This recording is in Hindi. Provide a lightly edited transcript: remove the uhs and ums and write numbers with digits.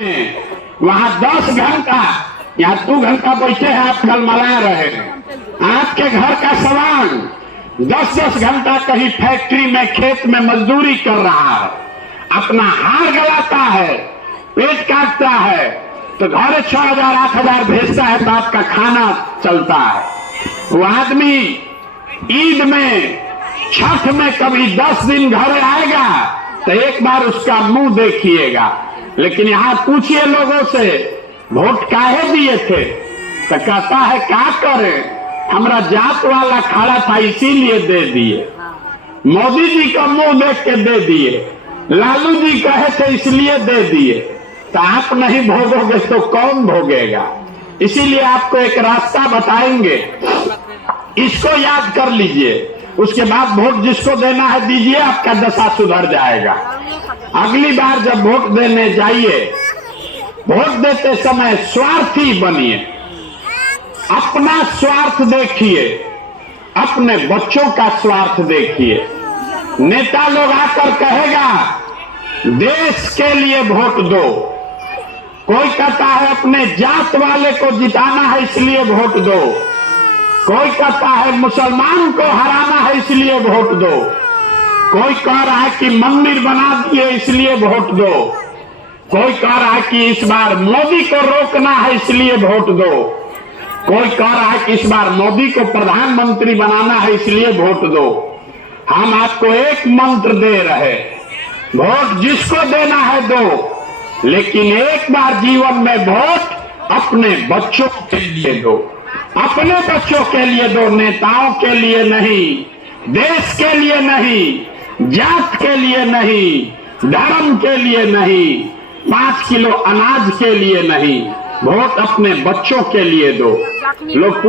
वहाँ 10 घंटा या 2 घंटा बैठे हैं, आप गलमला रहे हैं। आपके घर का सामान 10-10 घंटा कहीं फैक्ट्री में, खेत में मजदूरी कर रहा है, अपना हार गलाता है, पेट काटता है, तो घर 6,000-8,000 भेजता है, तो आपका खाना चलता है। वो आदमी ईद में, छठ में कभी 10 दिन घर आएगा तो एक बार उसका मुंह देखिएगा। लेकिन यहाँ पूछिए लोगों से, वोट काहे दिए थे, तो कहता है क्या करें, हमरा जात वाला खड़ा था इसीलिए दे दिए, मोदी जी का मुंह देख के दे दिए, लालू जी कहे थे इसलिए दे दिए। तो आप नहीं भोगोगे तो कौन भोगेगा? इसीलिए आपको एक रास्ता बताएंगे, इसको याद कर लीजिए, उसके बाद वोट जिसको देना है दीजिए, आपका दशा सुधर जाएगा। अगली बार जब वोट देने जाइए, वोट देते समय स्वार्थी बनिए, अपना स्वार्थ देखिए, अपने बच्चों का स्वार्थ देखिए। नेता लोग आकर कहेगा देश के लिए वोट दो, कोई कहता है अपने जात वाले को जिताना है इसलिए वोट दो, कोई कहता है मुसलमान को हराना है इसलिए वोट दो, कोई कह रहा है कि मंदिर बना दिए इसलिए वोट दो, कोई कह रहा है कि इस बार मोदी को रोकना है इसलिए वोट दो, कोई कह रहा है कि इस बार मोदी को प्रधानमंत्री बनाना है इसलिए वोट दो। हम आपको एक मंत्र दे रहे, वोट जिसको देना है दो, लेकिन एक बार जीवन में वोट अपने बच्चों के लिए दो, अपने बच्चों के लिए दो, नेताओं के लिए नहीं, देश के लिए नहीं, जात के लिए नहीं, धर्म के लिए नहीं, 5 किलो अनाज के लिए नहीं, वोट अपने बच्चों के लिए दो। लोग